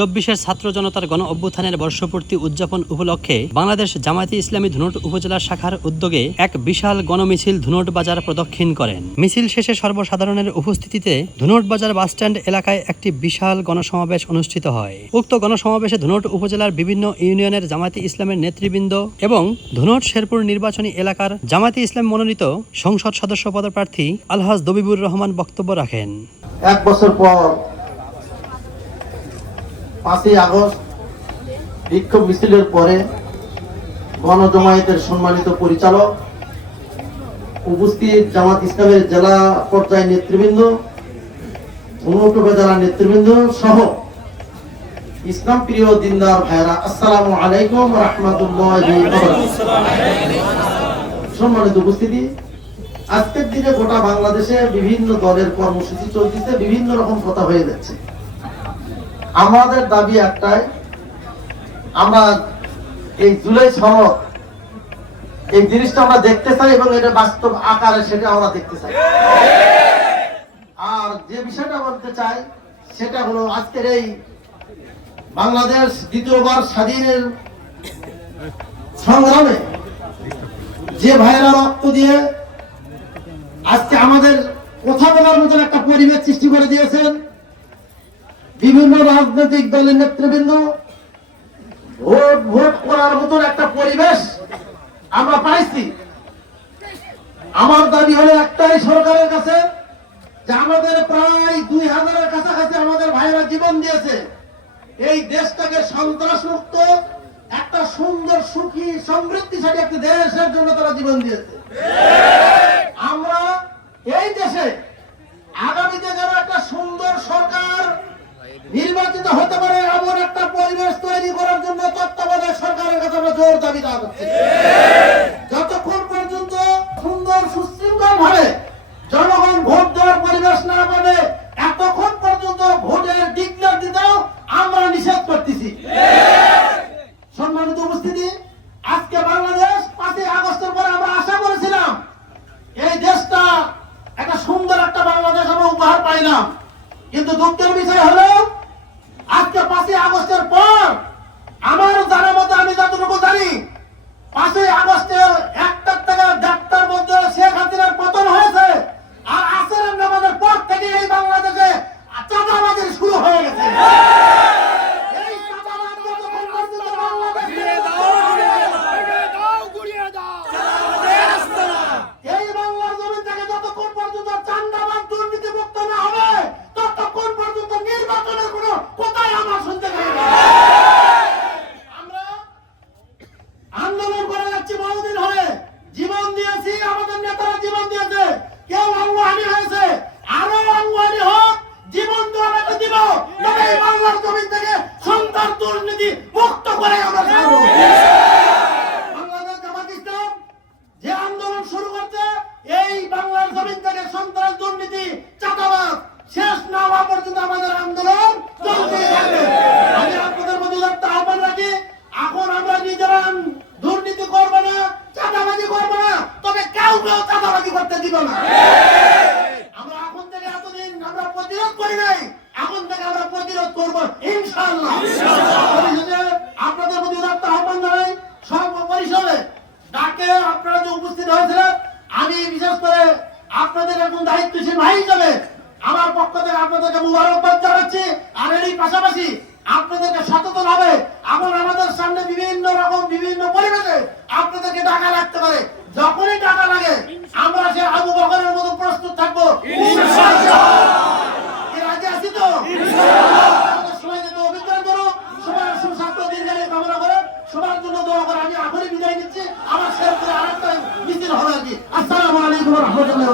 চব্বিশের ছাত্র জনতার গণ অভ্যুত্থানের বর্ষপূর্তি উদযাপন উপলক্ষে বাংলাদেশ জামায়াতে ইসলামী ধুনট উপজেলা শাখার উদ্যোগে এক বিশাল গণমিছিল ধুনট বাজার প্রদক্ষিণ করেন। মিছিল শেষে সর্বসাধারণের উপস্থিতিতে ধুনট বাজার বাসস্ট্যান্ড এলাকায় একটি বিশাল গণসমাবেশ অনুষ্ঠিত হয়। উক্ত গণসমাবেশে ধুনট উপজেলার বিভিন্ন ইউনিয়নের জামায়াতে ইসলামের নেতৃবৃন্দ এবং ধুনট শেরপুর নির্বাচনী এলাকার জামায়াতে ইসলাম মনোনীত সংসদ সদস্য পদপ্রার্থী আলহাজ দবিবুর রহমান বক্তব্য রাখেন। এক বছর পর পাঁচই আগস্ট, বিক্ষোভ মিছিলের পরে গণজমায়েতের সম্মানিত পরিচালক, উপস্থিত জামাত ইসলামের জেলা পর্যায়ে নেতৃবৃন্দ অনুপ নেতৃবৃন্দ সহ ইসলাম প্রিয় দিনদার ভাইরা আসসালামু আলাইকুম রহমতুল্লাহ সম্মানিত উপস্থিতি, আজকের দিনে গোটা বাংলাদেশে বিভিন্ন দলের কর্মসূচি চলতেছে, বিভিন্ন রকম কথা হয়ে যাচ্ছে। আমাদের দাবি একটাই, আমরা এই জুলাই সনদ, এই জিনিসটা আমরা দেখতে চাই এবং এটা বাস্তব আকারে সেটা আমরা দেখতে চাই। আর যে বিষয়টা বলতে চাই, সেটা হলো আজকের এই বাংলাদেশ দ্বিতীয়বার স্বাধীনের সংগ্রামে যে ভাইয়েরা রক্ত দিয়ে আজকে আমাদের কথা বলার মতন একটা পরিবেশ সৃষ্টি করে দিয়েছেন বিভিন্ন রাজনৈতিক দলের নেতৃবৃন্দ, ভোট ভোট করার মতন একটা পরিবেশ আমরা পাইছি। আমার দাবি হলো একটাই সরকারের কাছে যে আমাদের প্রায় দুই হাজারের কাছাকাছি আমাদের ভাইয়েরা জীবন দিয়েছে। এই দেশটাকে সন্ত্রাস মুক্ত একটা সুন্দর, সুখী, সমৃদ্ধিশালী একটা দেশের জন্য তারা জীবন দিয়েছে। আমরা এই দেশে আগামীতে হতে পারে এমন একটা পরিবেশ তৈরি করার জন্য তত্ত্বাবধায়ক সরকারের কাছে আমরা জোর দাবি যতক্ষণ পর্যন্ত সুন্দর সুশৃঙ্খল ভাবে জনগণ ভোট দেওয়ার পরিবেশ না পাবে, এতক্ষণ পর্যন্ত ভোটের ডিক্লেয়ার দিতেও আমরা নিষেধ করতেছি। সম্মানিত উপস্থিতি, আজকে বাংলাদেশ পাঁচই আগস্টের পরে আমরা আশা করেছিলাম এই দেশটা একটা সুন্দর একটা বাংলাদেশ আমরা উপহার পাইলাম। কিন্তু দুঃখের বিষয় হলো আজকে পাঁচই আগস্টের পর আমার জানার মধ্যে আমি যতটুকু জানি পাঁচই আগস্টে একটা থেকে দেড়টার মধ্যে শেখ হাসিনার পতন হয়েছে আর আসরের নামাজের পর থেকে এই বাংলাদেশে চাঁদাবাজি শুরু হয়ে গেছে এই চাঁদাবাজ যতক্ষণ পর্যন্ত বাংলাদেশে এই বাংলার জমি থেকে যতক্ষণ পর্যন্ত চান্দাবাদ দুর্নীতি মুক্ত না হবে ততক্ষণ পর্যন্ত নির্বাচনের কোনো কোথায় আমার শুনতে পাই না। আমরা আন্দোলন করে যাচ্ছি বহুদিন হয়ে জীবন দিয়েছি আমাদের নেতারা জীবন দিয়েছে কেউ অঙ্গহানি হয়েছে আরও অঙ্গহানি হোক জীবন তো আমাকে দিব তবে এই বাংলার জমি থেকে সন্তান দুর্নীতি মুক্ত করে আমরা ছাড়বো বাংলাদেশ জামাত ইসলাম যে আন্দোলন শুরু করছে এই বাংলার জমিন থেকে সন্ত্রাস দুর্নীতি চাঁদাবাদ শেষ না হওয়া পর্যন্ত আমাদের আন্দোলন চলতে থাকবে আমি আপনাদের মধ্যে একটা আহ্বান রাখি এখন আমরা নিজেরা দুর্নীতি করব না চাঁদাবাজি করব না তবে কেউ কেউ করতে দিব না। আমরা এখন থেকে এতদিন আমরা প্রতিরোধ করি নাই। এখন থেকে আমরা প্রতিরোধ করব, ইনশাআল্লাহ। আপনাদের প্রতি একটা আহ্বান জানাই সর্ব পরিসরে ডাকে আপনারা যে উপস্থিত হয়েছিলেন, আমি বিশেষ করে আপনাদের একজন দায়িত্বশীল ভাই হিসেবে আমার পক্ষ থেকে আপনাদেরকে মুবারকবাদ জানাচ্ছি। আর এরই পাশাপাশি আপনাদেরকে সচেতন হবে এখন আমাদের সামনে বিভিন্ন রকম বিভিন্ন পরিবেশে আপনাদেরকে ডাকা লাগতে পারে। সবার জন্য দোয়া করে আমি এখনই বিদায় নিচ্ছি। আমার শেষ করে আরেকটা মিছিল হবে আর কি। আসসালামু আলাইকুম রহমতুল্লাহ